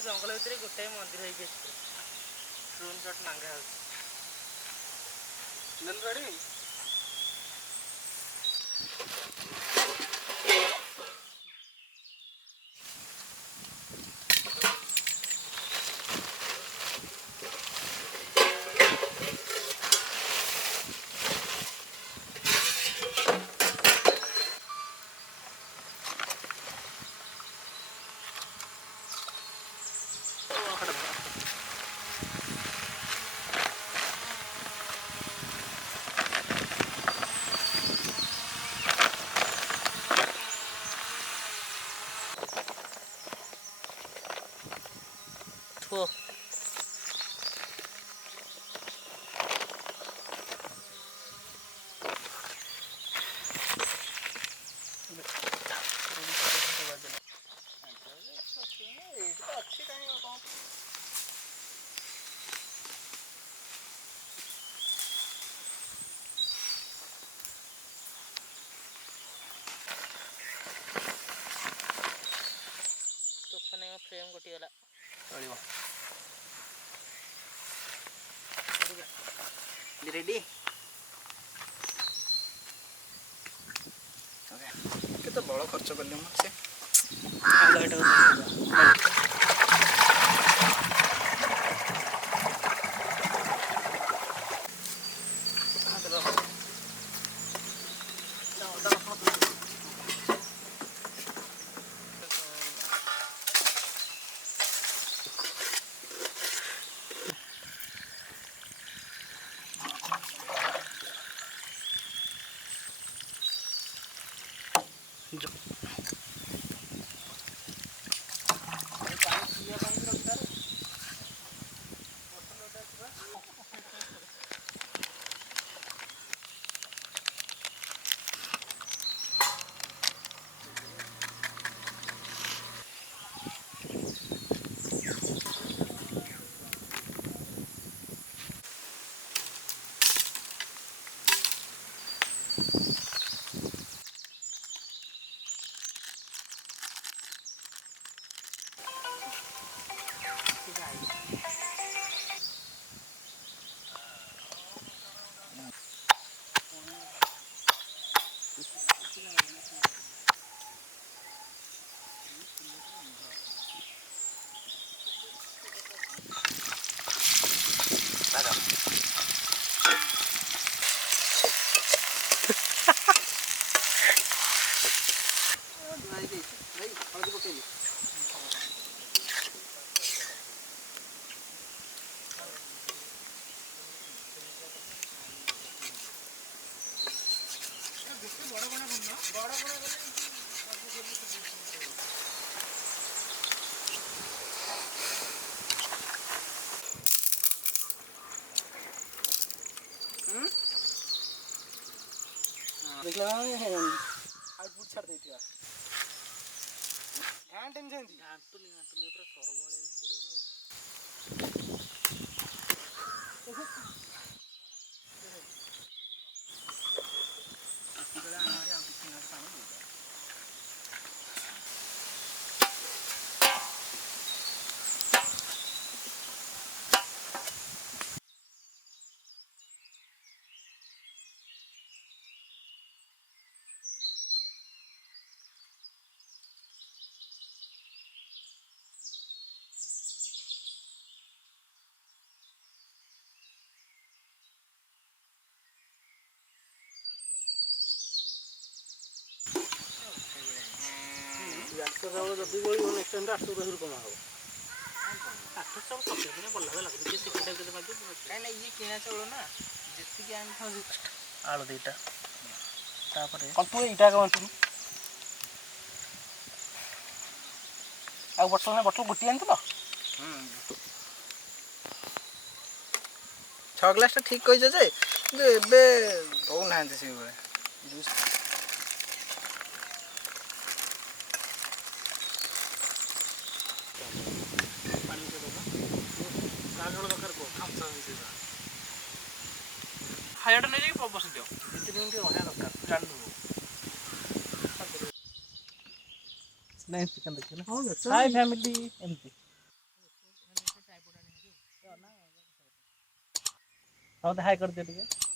ଏତେ ଜଙ୍ଗଲ ଭିତରେ ଗୋଟାଏ ମନ୍ଦିର ହେଇକି ଅଛି। ଡ୍ରୋନ୍ ସଟ୍ ନାଙ୍ଗା ହେଉଛି। ରେଡ଼ି थो फ्रेम गोटी गला रेडी କେତେ ବଳ ଖର୍ଚ୍ଚ କଲେ ମୁଁ ସେ देखला आउटपुट छाड़ देतिया घांट एम जेंती घांटुली पूरा सरबळे पड़ियो ना हमारे आउट कितना पानी दे जदि बोली नेक्स्ट टाइम 800 रुपये कमा हो 800 सब दिन बोला लागो कि सिक्का टाइप के मागे काई ना ये किना चलो ना जति कि आम खाऊ आलू दीटा तापर कतु इटा का मानसु आ बोतल गुटी आनत तो 6 ग्लास टा ठीक कहि जे एबे दो नांते से बळे जूस हाइट नहीं जाए बस दियो 2 मिनट रहा दरकार जान नहीं चिकन देखिए हाय फैमिली एमती ସମସ୍ତେ ହାଇ କରିଦିଅ ଟିକେ।